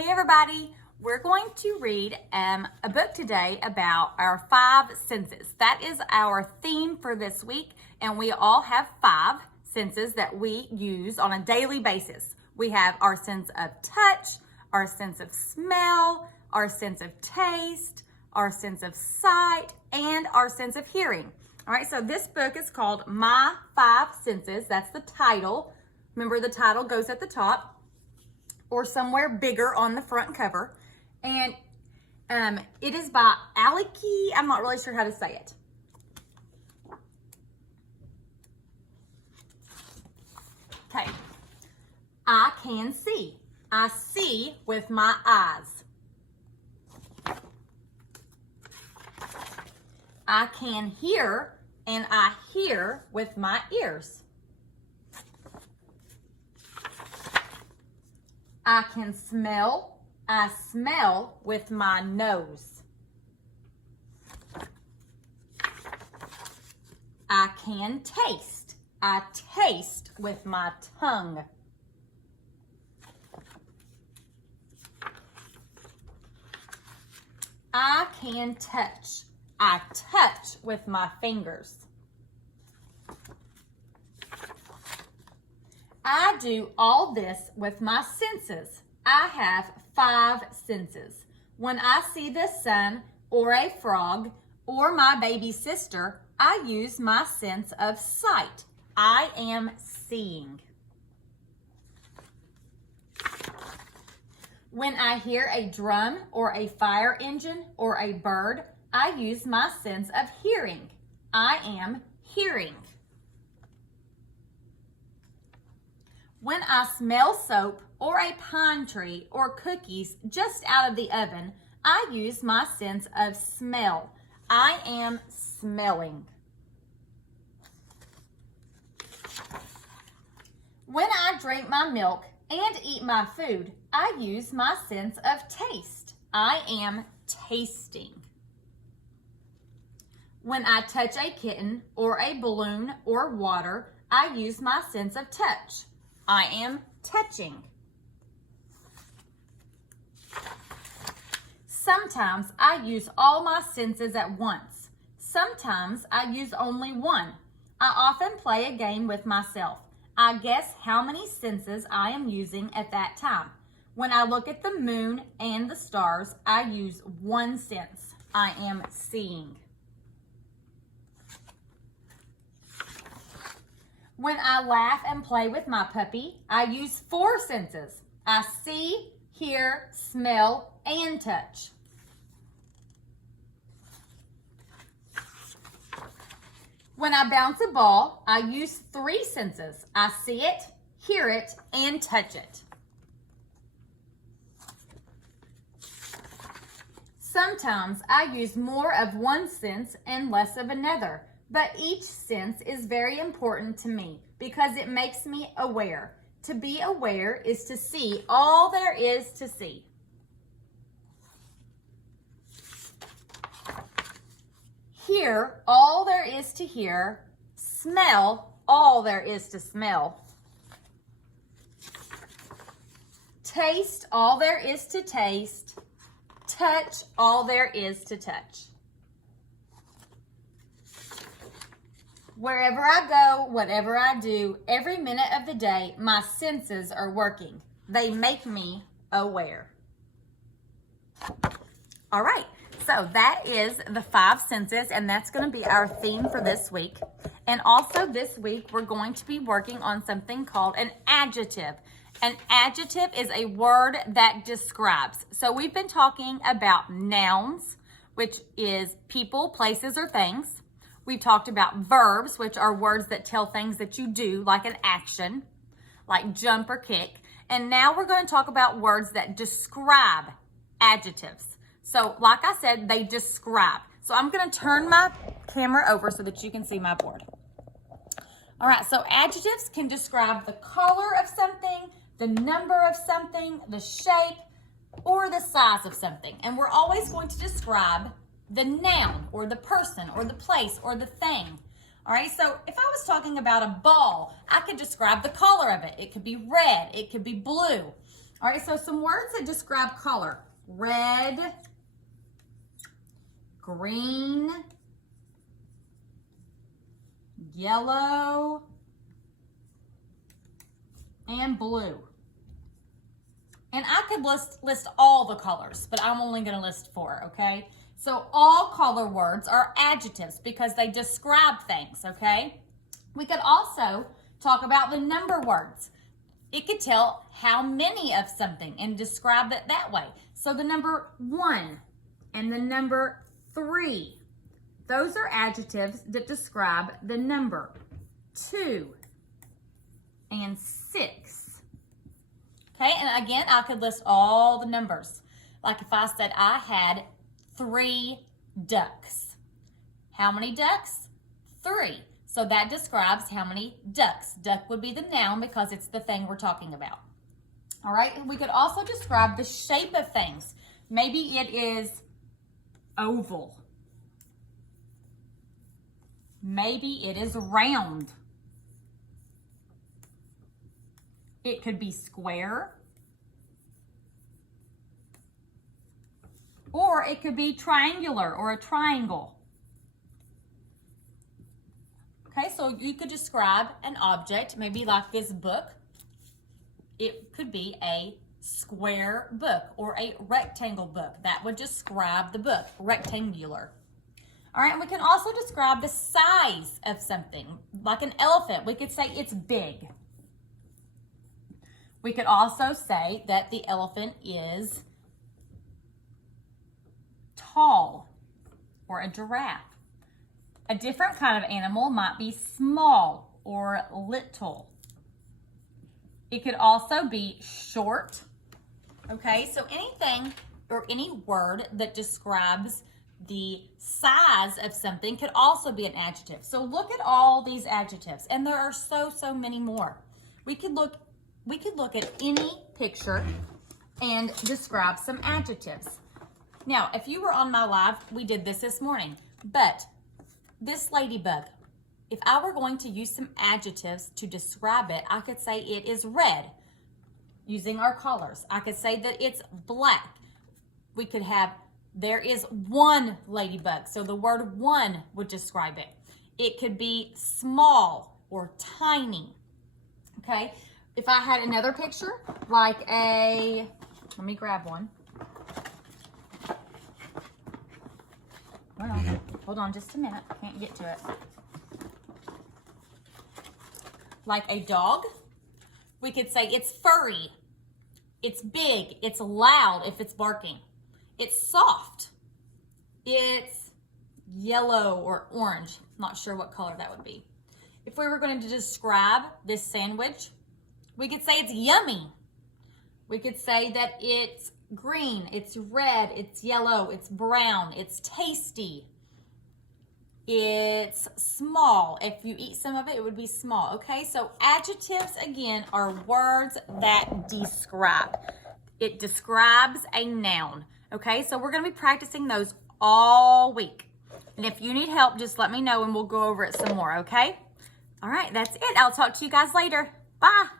Hey everybody, we're going to read a book today about our 5 senses. That is our theme for this week, and we all have 5 senses that we use on a daily basis. We have our sense of touch, our sense of smell, our sense of taste, our sense of sight, and our sense of hearing. All right, so this book is called My 5 Senses. That's the title. Remember, the title goes at the top or somewhere bigger on the front cover. And it is by Aliki. I'm not really sure how to say it. Okay. I can see. I see with my eyes. I can hear, and I hear with my ears. I can smell. I smell with my nose. I can taste. I taste with my tongue. I can touch. I touch with my fingers. I do all this with my senses. I have 5 senses. When I see the sun or a frog or my baby sister, I use my sense of sight. I am seeing. When I hear a drum or a fire engine or a bird, I use my sense of hearing. I am hearing. When I smell soap or a pine tree or cookies just out of the oven, I use my sense of smell. I am smelling. When I drink my milk and eat my food, I use my sense of taste. I am tasting. When I touch a kitten or a balloon or water, I use my sense of touch. I am touching. Sometimes I use all my senses at once. Sometimes I use only one. I often play a game with myself. I guess how many senses I am using at that time. When I look at the moon and the stars, I use one sense. I am seeing. When I laugh and play with my puppy, I use 4 senses. I see, hear, smell, and touch. When I bounce a ball, I use 3 senses. I see it, hear it, and touch it. Sometimes I use more of one sense and less of another. But each sense is very important to me because it makes me aware. To be aware is to see all there is to see. Hear all there is to hear. Smell all there is to smell. Taste all there is to taste. Touch all there is to touch. Wherever I go, whatever I do, every minute of the day, my senses are working. They make me aware. All right, so that is the 5 senses, and that's going to be our theme for this week. And also this week, we're going to be working on something called an adjective. An adjective is a word that describes. So we've been talking about nouns, which is people, places, or things. We've talked about verbs, which are words that tell things that you do, like an action, like jump or kick. And now we're going to talk about words that describe adjectives. So like I said, they describe. So I'm going to turn my camera over so that you can see my board. All right, so adjectives can describe the color of something, the number of something, the shape, or the size of something. And we're always going to describe the noun or the person or the place or the thing. All right, so if I was talking about a ball, I could describe the color of it. It could be red, it could be blue. All right, so some words that describe color. Red, green, yellow, and blue. And I could list all the colors, but I'm only going to list 4, okay? So all color words are adjectives because they describe things, okay? We could also talk about the number words. It could tell how many of something and describe it that way. So the number 1 and the number 3, those are adjectives that describe the number. 2 and 6. Okay, and again, I could list all the numbers. Like if I said I had 3 ducks. How many ducks? 3. So that describes how many ducks. Duck would be the noun because it's the thing we're talking about. All right, we could also describe the shape of things. Maybe it is oval. Maybe it is round. It could be square. Or it could be triangular or a triangle. Okay, so you could describe an object, maybe like this book. It could be a square book or a rectangle book. That would describe the book, rectangular. All right, and we can also describe the size of something. Like an elephant, we could say it's big. We could also say that the elephant is tall, or a giraffe. A different kind of animal might be small or little. It could also be short. Okay, so anything or any word that describes the size of something could also be an adjective. So look at all these adjectives, and there are so many more. We could look at any picture and describe some adjectives. Now, if you were on my live, we did this morning, but this ladybug, if I were going to use some adjectives to describe it, I could say it is red, using our colors. I could say that it's black. We could have, there is one ladybug, so the word one would describe it. It could be small or tiny, okay? If I had another picture, like let me grab one. Hold on just a minute. I can't get to it. Like a dog, we could say it's furry, it's big, it's loud if it's barking, it's soft, it's yellow or orange. Not sure what color that would be. If we were going to describe this sandwich, we could say it's yummy. We could say that it's green, it's red, it's yellow, it's brown, it's tasty. It's small. If you eat some of it, it would be small. Okay, so adjectives, again, are words that describe. It describes a noun. Okay, so we're going to be practicing those all week. And if you need help, just let me know and we'll go over it some more, okay? All right, that's it. I'll talk to you guys later. Bye.